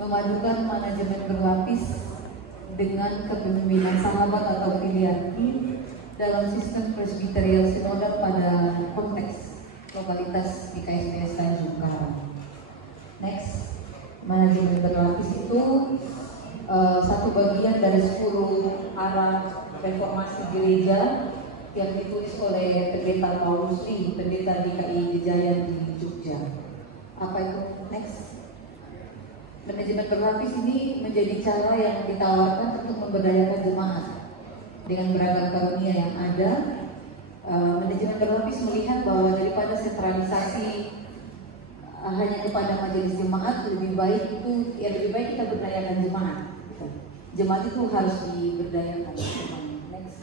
memadukan manajemen berlapis dengan kepemimpinan sahabat atau filiati dalam sistem presbyterial sinodal pada konteks lokalitas di KSPS Tanjung Karang. Next, manajemen berlapis itu satu bagian dari 10 arah reformasi gereja yang ditulis oleh Pendeta Paulus Lee, Pendeta DKI Gejayan di Jogja. Apa itu? Next. Manajemen berlapis ini menjadi cara yang ditawarkan untuk memberdayakan jemaat dengan beragam karunia yang ada. Manajemen berlapis melihat bahwa daripada sentralisasi hanya kepada majelis jemaat, lebih baik kita berdayakan jemaat. Jemaat itu harus diberdayakan. Next.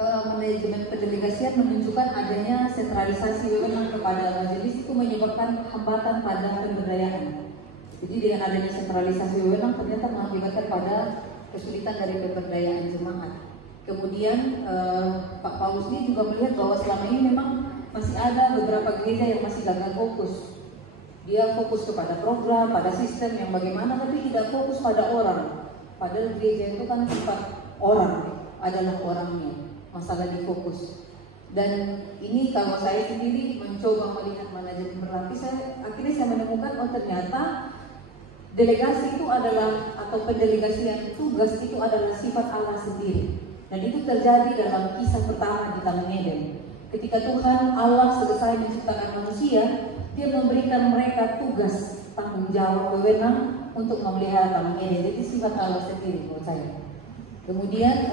Manajemen pendelegasian menunjukkan adanya sentralisasi wewenang kepada majelis itu menyebabkan hambatan pada pemberdayaan. Jadi dengan adanya sentralisasi wewenang ternyata mengakibatkan pada kesulitan dari pemberdayaan jemaat. Kemudian Pak Paulus ini juga melihat bahwa selama ini memang masih ada beberapa gereja yang masih gagal fokus. Dia fokus kepada program, pada sistem yang bagaimana, tapi tidak fokus pada orang. Padahal gereja itu kan tempat orang, adalah orangnya. Masalah di fokus. Dan ini kalau saya sendiri mencoba melihat manajemen berlapis, akhirnya saya menemukan ternyata delegasi itu adalah, atau pendelegasian tugas itu adalah sifat Allah sendiri. Dan itu terjadi dalam kisah pertama di Taman Eden. Ketika Tuhan Allah selesai menciptakan manusia, Dia memberikan mereka tugas, tanggung jawab, wewenang untuk memelihara Taman Eden. Jadi sifat Allah sendiri menurut saya. Kemudian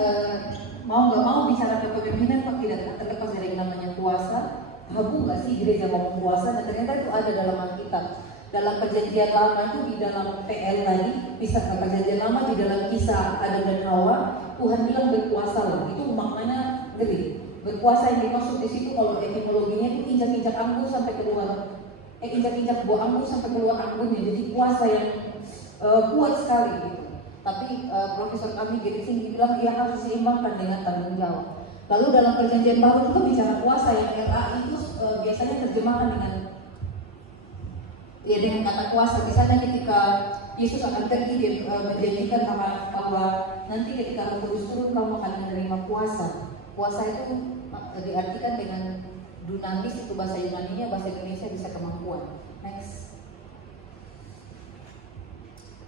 mau nggak mau bicara kepemimpinan kok tidak terlepas dari yang namanya puasa. Tabu nggak sih gereja mau puasa? Dan ternyata itu ada dalam Alkitab. Dalam perjanjian lama itu di dalam PL tadi, bisa perjanjian lama di dalam kisah Adam dan Hawa, Tuhan bilang berpuasalah. Itu maknanya ngeri. Berpuasa yang dimaksud di situ kalau etimologinya itu injak-injak anggur sampai keluar, injak-injak buah anggur sampai keluar anggurnya. Jadi puasa yang kuat sekali gitu. Tapi Profesor kami Gedi bilang ia harus diseimbangkan dengan tanggung jawab. Lalu dalam perjanjian baru juga bicara puasa yang RA itu biasanya terjemahkan dengan kata kuasa. Misalnya ketika Yesus akan pergi, dia menjanjikan bahwa nanti ketika Roh Kudus turun kamu akan menerima kuasa. Kuasa itu diartikan dengan dunamis, itu bahasa Yunaninya, bahasa Indonesia bisa kemampuan. Next.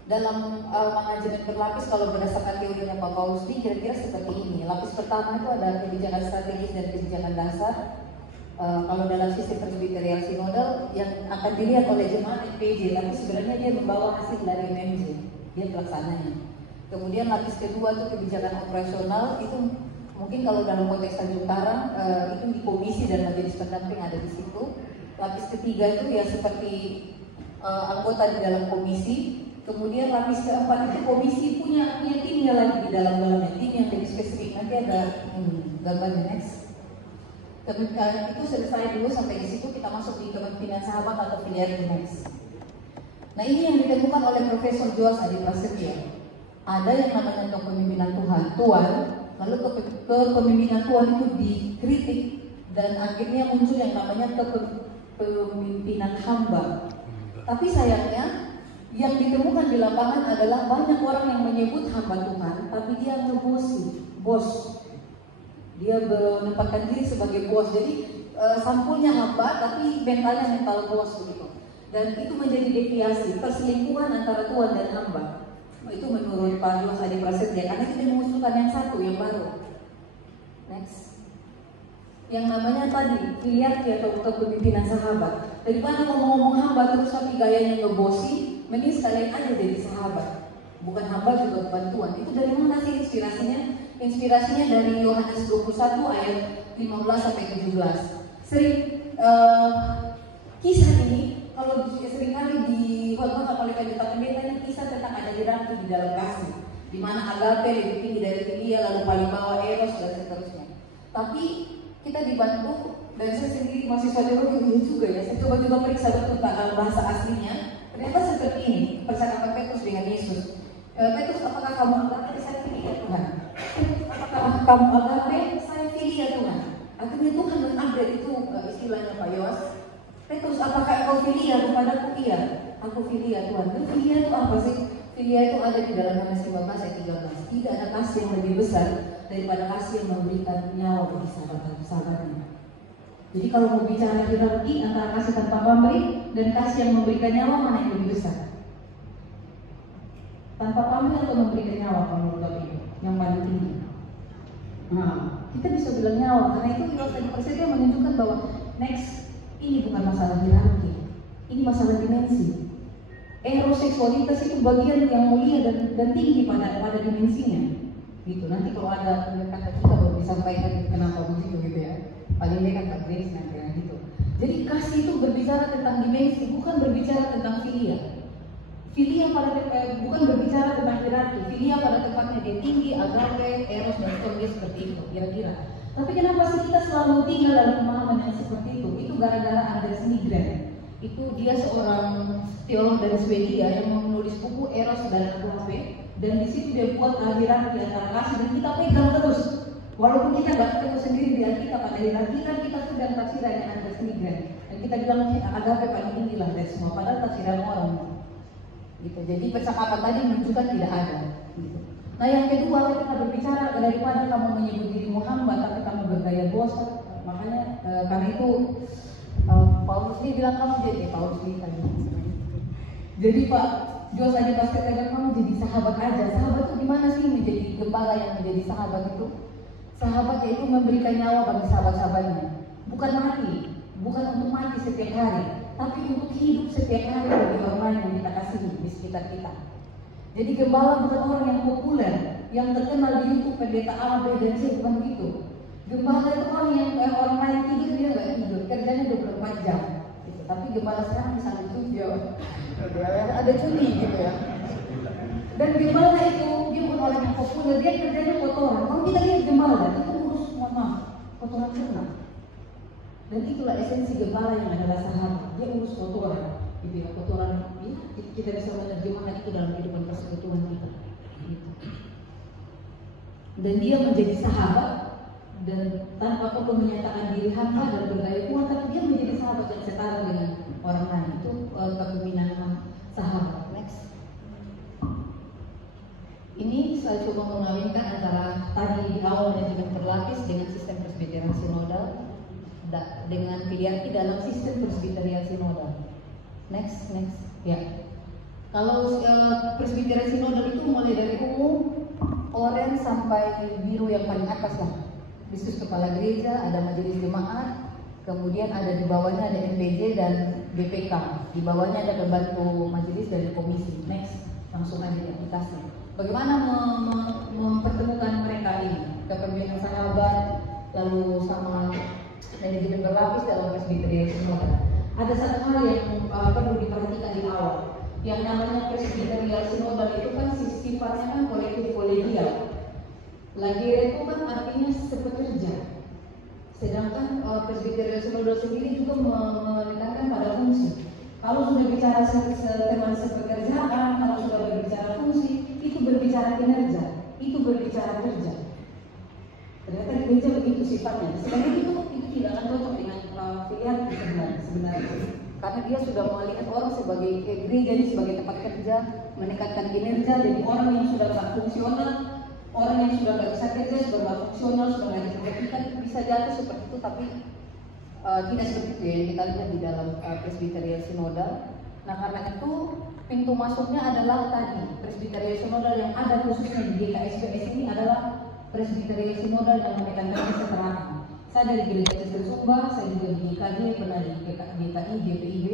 Dalam manajemen berlapis, kalau berdasarkan teorinya Pak Paulus Lee, kira-kira seperti ini. Lapis pertama itu ada kebijakan strategis dan kebijakan dasar. Kalau dalam sistem presbyterial sinodal yang akan dilihat oleh jemaat FPJ, tapi sebenarnya dia membawa hasil dari MMJ, dia pelaksananya. Kemudian lapis kedua itu kebijakan operasional, itu mungkin kalau dalam konteks Tanjung Karang itu di komisi dan majelis pendamping ada di situ. Lapis ketiga itu ya seperti anggota di dalam komisi. Kemudian lapis keempat itu komisi punya timnya lagi di dalamnya, tim yang lebih spesifik. Nanti ada gambarnya. Next. Kemudian itu selesai dulu sampai di situ, kita masuk di kepemimpinan sahabat atau filial next. Nah ini yang ditemukan oleh Profesor Joas Adi Prasetya. Ada yang namanya kepemimpinan Tuhan, lalu kepemimpinan Tuhan itu dikritik dan akhirnya muncul yang namanya kepemimpinan hamba. Tapi sayangnya yang ditemukan di lapangan adalah banyak orang yang menyebut hamba Tuhan, tapi dia ngebosi, bos. Dia menempatkan diri sebagai bos. Jadi sampulnya hamba, tapi mentalnya mental bos begitu. Dan itu menjadi deviasi, perselingkuhan antara Tuhan dan hamba. Itu menurut Pak Joas Adi Prasetya, karena kita mengusulkan yang satu, yang baru. Next. Yang namanya tadi filiasi atau kepemimpinan sahabat. Daripada ngomong-ngomong hamba terus tapi gayanya ngebosi, mending sekalian aja jadi sahabat. Bukan hamba juga bukan Tuhan. Itu dari mana sih inspirasinya? Inspirasinya dari Yohanes 21 ayat 15 sampai 17. Sering kisah ini kalau seringkali di khotbah oleh pendeta ini kisah tentang ada ratu di dalam kasih, di mana agape lebih tinggi dari filia, lalu paling bawah eros dan seterusnya. Tapi kita dibantu, dan saya sendiri mahasiswa teologi juga ya, saya coba juga periksa betul dalam bahasa aslinya. Ternyata seperti ini percakapan Petrus dengan Yesus. Petrus, apakah kamu agape? Saya pilih ya Tuhan. Apakah kamu agape? Saya pilih ya Tuhan. Akhirnya Tuhan mengupdate itu istilahnya Pak Yoas. Petrus, apakah engkau filia kepadaku? Iya. aku filia Tuhan. Dan filia itu apa sih? Filia itu ada di dalam Yohanes 15 ayat 13. Tidak ada kasih yang lebih besar daripada kasih yang memberikan nyawa bagi sahabat-sahabatnya. Jadi kalau mau bicara hierarki antara kasih tanpa pamrih dan kasih yang memberikan nyawa, mana yang lebih besar? Tanpa pamrih atau memberikan nyawa menurut Bapak Ibu? Yang paling tinggi. Nah, kita bisa bilang nyawa karena itu Yohanes 1 menunjukkan bahwa next, ini bukan masalah hierarki, ini masalah dimensi. Eros seksualitas itu bagian yang mulia dan tinggi pada dimensinya. Gitu. Nanti kalau ada kata kita baru disampaikan kenapa begitu gitu ya. Paling dia kan tak grace nanti gitu. Jadi kasih itu berbicara tentang dimensi, bukan berbicara tentang filia. Filia bukan berbicara tentang hierarki. Filia pada tempatnya dia tinggi, agape, eros dan seterusnya seperti itu kira-kira. Tapi kenapa sih kita selalu tinggal dalam pemahaman yang seperti itu? Itu gara-gara Anders Nygren. Itu dia seorang teolog dari Swedia yang menulis buku Eros dan Agape, dan di situ dia buat hierarki antara kasih dan kita pegang terus. Walaupun kita nggak ketemu sendiri di Alkitab pada hierarki kan kita sedang tafsirannya Anders Nygren. Dan kita bilang Agape paling tinggi lah dari semua, padahal tafsiran orang. Gitu. Jadi percakapan tadi menunjukkan tidak ada. Gitu. Nah yang kedua, ketika berbicara daripada kamu menyebut dirimu hamba tapi kamu bergaya bos, makanya karena itu Paulus ini bilang kamu jadi Paulus ini tadi. Jadi Pak Jos aja pas katakan kamu jadi sahabat aja. Sahabat itu gimana sih menjadi gembala yang menjadi sahabat itu? Sahabat yaitu memberikan nyawa bagi sahabat-sahabatnya. Bukan mati, bukan untuk mati setiap hari, tapi untuk hidup setiap hari bagi orang lain yang kita kasihi di sekitar kita. Jadi gembala bukan orang yang populer, yang terkenal di YouTube pendeta A, B, dan C, bukan begitu. Gembala itu orang yang orang lain tidur dia nggak tidur, kerjanya 24 jam. Gitu. Tapi gembala sekarang misalnya cuci, ada cuti gitu ya. Dan gembala itu dia bukan orang yang populer, dia kerjanya kotoran. Kalau kita lihat gembala itu urus kotoran ternak. Dan itulah esensi gembala yang adalah sahabat. Dia urus kotoran. Gitu ya, kotoran ya, kita bisa menerjemahkan itu dalam kehidupan persekutuan kita. Gitu. Dan dia menjadi sahabat dan tanpa perlu menyatakan diri hamba dan berdaya kuat, tapi dia menjadi sahabat yang setara dengan orang lain. Itu kepemimpinan sahabat. Next. Ini saya coba mengawinkan antara tadi di awal manajemen berlapis dengan sistem presbyterian sinodal dengan hierarki dalam sistem presbyterian sinodal. Next. Ya. Kalau presbyterian sinodal itu mulai dari umum, orange sampai biru yang paling atas lah. Bisnis kepala gereja, ada majelis jemaat, kemudian ada di bawahnya ada MPJ dan BPK. Di bawahnya ada pembantu majelis dan komisi. Next, langsung aja di aplikasi. Bagaimana mempertemukan mereka ini? Kepemimpinan sahabat, lalu sama manajemen berlapis dalam presbyterian sinodal. Ada satu hal yang perlu diperhatikan di awal. Yang namanya presbyterian sinodal itu kan sifatnya kan kolektif kolegial. Lagi itu kan artinya sepekerja. Sedangkan presbyterian sinodal sendiri juga menekankan pada fungsi. Kalau sudah bicara teman sepekerjaan, kalau sudah berbicara fungsi, itu berbicara kinerja, itu berbicara kerja. Ternyata di gereja begitu sifatnya. Sebenarnya itu tidak akan cocok dengan pilihan sebenarnya. Karena dia sudah melihat orang sebagai gereja ini sebagai tempat kerja, meningkatkan kinerja. Jadi orang yang sudah tidak fungsional, orang yang sudah tidak bisa kerja, sudah tidak fungsional, sudah tidak diperhatikan, bisa jatuh seperti itu. Tapi tidak seperti itu yang kita lihat di dalam presbyterian sinodal. Nah karena itu pintu masuknya adalah tadi presbyterian sinodal yang ada khususnya di GKSBS ini adalah presbyterian sinodal yang menekankan kesetaraan. Saya dari gereja Kristen Sumba, saya juga di IKJ, pernah di GKI, GPIB.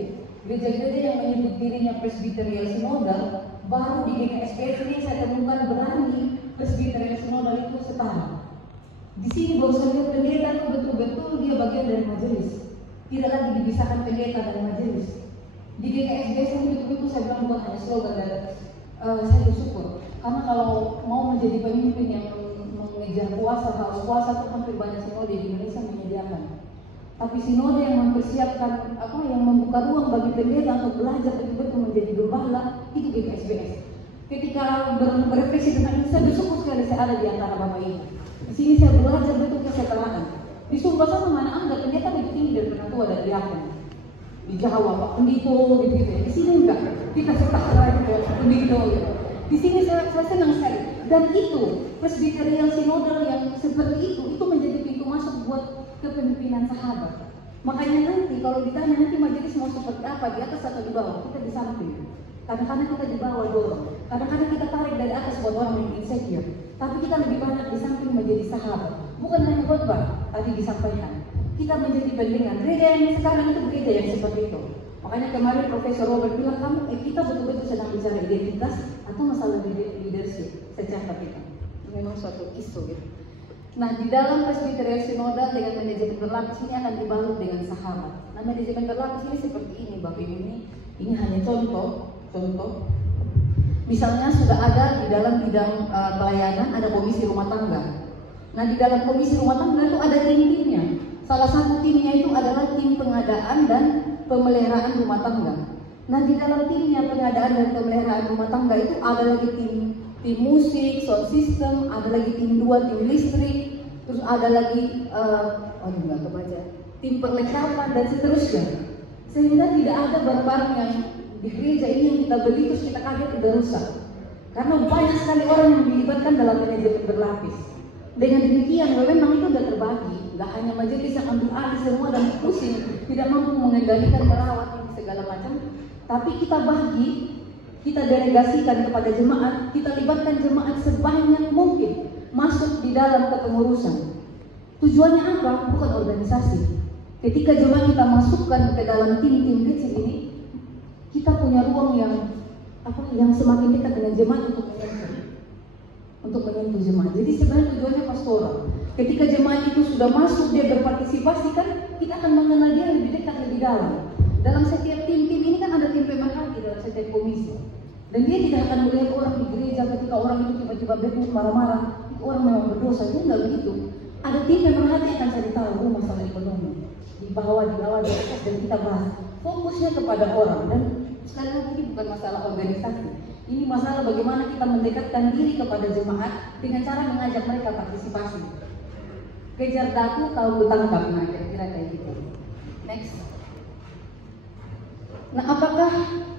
Gereja-gereja yang menyebut dirinya presbyterian sinodal, baru di GKSBS ini saya temukan berani presbyterian sinodal itu setara. Di sini baru saya lihat pendeta itu betul-betul dia bagian dari majelis. Tidak lagi dipisahkan pendeta dan majelis. Di GKSBS ini betul-betul saya bilang bukan hanya slogan dan saya bersyukur. Karena kalau mau menjadi pemimpin yang mengejar kuasa, harus kuasa itu hampir banyak sinode di Indonesia menyediakan. Tapi sinode yang mempersiapkan yang membuka ruang bagi pendeta untuk belajar betul-betul menjadi gembala itu GKSBS. Ketika berefleksi tentang ini, saya bersyukur sekali saya ada di antara Bapak ini. Di sini saya belajar betul kesetaraan. Di Sumba sama mana anda pendeta lebih tinggi dari penatua dan diakon. Di Jawa Pak Pendito gitu, gitu. Di sini enggak, kita suka lagi Pak Pendito gitu. Di sini saya senang sekali. Dan itu presbyterial sinodal yang seperti itu menjadi pintu masuk buat kepemimpinan sahabat. Makanya nanti kalau ditanya nanti majelis mau seperti apa, di atas atau di bawah, kita di samping. Kadang-kadang kita di bawah dorong, kadang-kadang kita tarik dari atas buat orang yang insecure. Tapi kita lebih banyak di samping menjadi sahabat. Bukan hanya khotbah, tadi disampaikan. Kita menjadi pendengar. Gereja yang sekarang itu gereja yang seperti itu. Makanya kemarin Profesor Robert bilang, kita betul-betul sedang bicara identitas atau masalah leadership secara kita. Memang suatu isu gitu. Nah, di dalam presbyterial sinodal dengan manajemen berlapis ini akan dibalut dengan sahabat. Nah, manajemen berlapis ini seperti ini, Bapak Ibu, ini hanya contoh. Misalnya sudah ada di dalam bidang pelayanan ada komisi rumah tangga. Nah, di dalam komisi rumah tangga itu ada tim-timnya. Salah satu timnya itu adalah tim pengadaan dan pemeliharaan rumah tangga. Nah, di dalam timnya pengadaan dan pemeliharaan rumah tangga itu ada lagi tim musik, sound system, ada lagi tim 2, tim listrik, terus ada lagi tim perlengkapan dan seterusnya. Sehingga tidak ada barang-barang yang di gereja ini yang kita beli terus kita kaget udah rusak. Karena banyak sekali orang yang dilibatkan dalam manajemen berlapis. Dengan demikian, memang itu sudah terbagi. Tidak hanya majelis yang ambil alih semua dan pusing, tidak mampu mengendalikan merawat ini segala macam. Tapi kita bagi, kita delegasikan kepada jemaat, kita libatkan jemaat sebanyak mungkin masuk di dalam kepengurusan. Tujuannya apa? Bukan organisasi. Ketika jemaat kita masukkan ke dalam tim-tim kecil ini, kita punya ruang yang semakin dekat dengan jemaat untuk menyentuh jemaat. Jadi sebenarnya tujuannya pastoral. Ketika jemaat itu sudah masuk, dia berpartisipasi kan, kita akan mengenal dia lebih dekat, lebih dalam. Dalam setiap tim-tim ini kan ada tim pemerhati dalam setiap komisi. Dan dia tidak akan melihat orang di gereja ketika orang itu tiba-tiba bebas marah-marah, orang memang berdosa, itu enggak begitu. Ada tim pemerhati yang akan cari tahu masalah ekonomi. Di bawah, di atas, dan kita bahas. Fokusnya kepada orang. Dan sekali lagi ini bukan masalah organisasi. Ini masalah bagaimana kita mendekatkan diri kepada jemaat dengan cara mengajak mereka partisipasi. Kejar daku, tahu tangkap, nah kira-kira kayak gitu. Next. Nah, apakah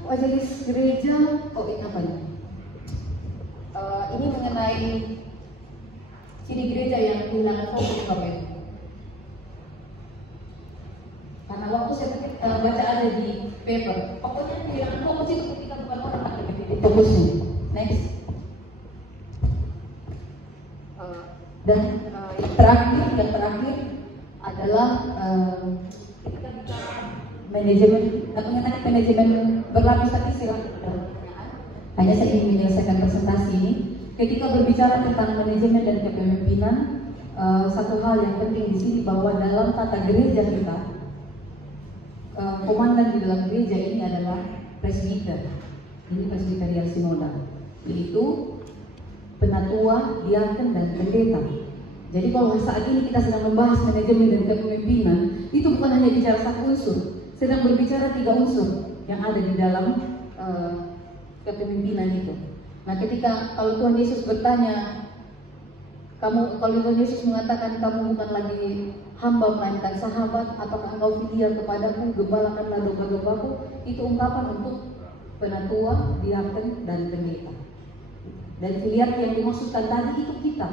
majelis gereja? Oh, ini apa nih? Ini mengenai ciri gereja yang kehilangan fokus, Bapak Ibu. Karena waktu saya baca ada di paper, pokoknya kehilangan fokus itu ketika bukan orang yang lebih fokusnya. Next. Dan yang terakhir adalah ketika bicara manajemen atau mengenai manajemen berlapis tadi silakan. Hanya saya ingin menyelesaikan presentasi ini. Ketika berbicara tentang manajemen dan kepemimpinan, satu hal yang penting di sini bahwa dalam tata gereja kita, komandan di dalam gereja ini adalah presbiter. Ini presbyterial sinodal, yaitu penatua, diaken, dan pendeta. Jadi kalau saat ini kita sedang membahas manajemen dan kepemimpinan, itu bukan hanya bicara satu unsur, sedang berbicara 3 unsur yang ada di dalam kepemimpinan itu. Nah, ketika kalau Tuhan Yesus bertanya, kalau Tuhan Yesus mengatakan kamu bukan lagi hamba melainkan sahabat, apakah engkau setia kepadaku, gembalakanlah domba-dombaku, itu ungkapan untuk penatua, diaken, dan pendeta. Dan filiarki yang dimaksudkan tadi itu kita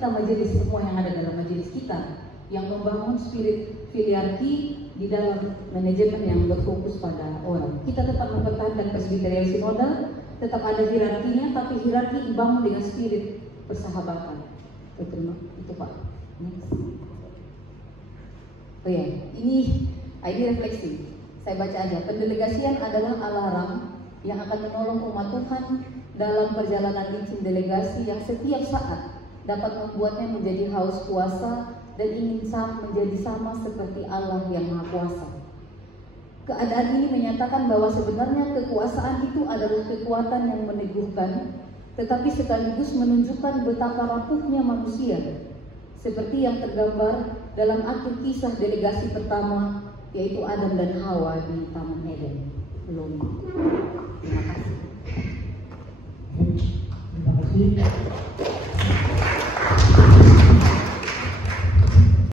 majelis, semua yang ada dalam majelis kita yang membangun spirit filiarki di dalam manajemen yang berfokus pada orang. Kita tetap mempertahankan presbyterial sinodal, tetap ada hierarkinya, tapi hierarki dibangun dengan spirit persahabatan. Itu Pak. Next. Oh ya, ini refleksi. Saya baca aja. Pendelegasian adalah alarm yang akan menolong umat Tuhan dalam perjalanan lincin delegasi yang setiap saat dapat membuatnya menjadi haus kuasa dan ingin menjadi sama seperti Allah yang Maha Kuasa. Keadaan ini menyatakan bahwa sebenarnya kekuasaan itu adalah kekuatan yang meneguhkan, tetapi sekaligus menunjukkan betapa rapuhnya manusia, seperti yang tergambar dalam akhir kisah delegasi pertama, yaitu Adam dan Hawa di Taman Eden. Terima kasih. Terima kasih.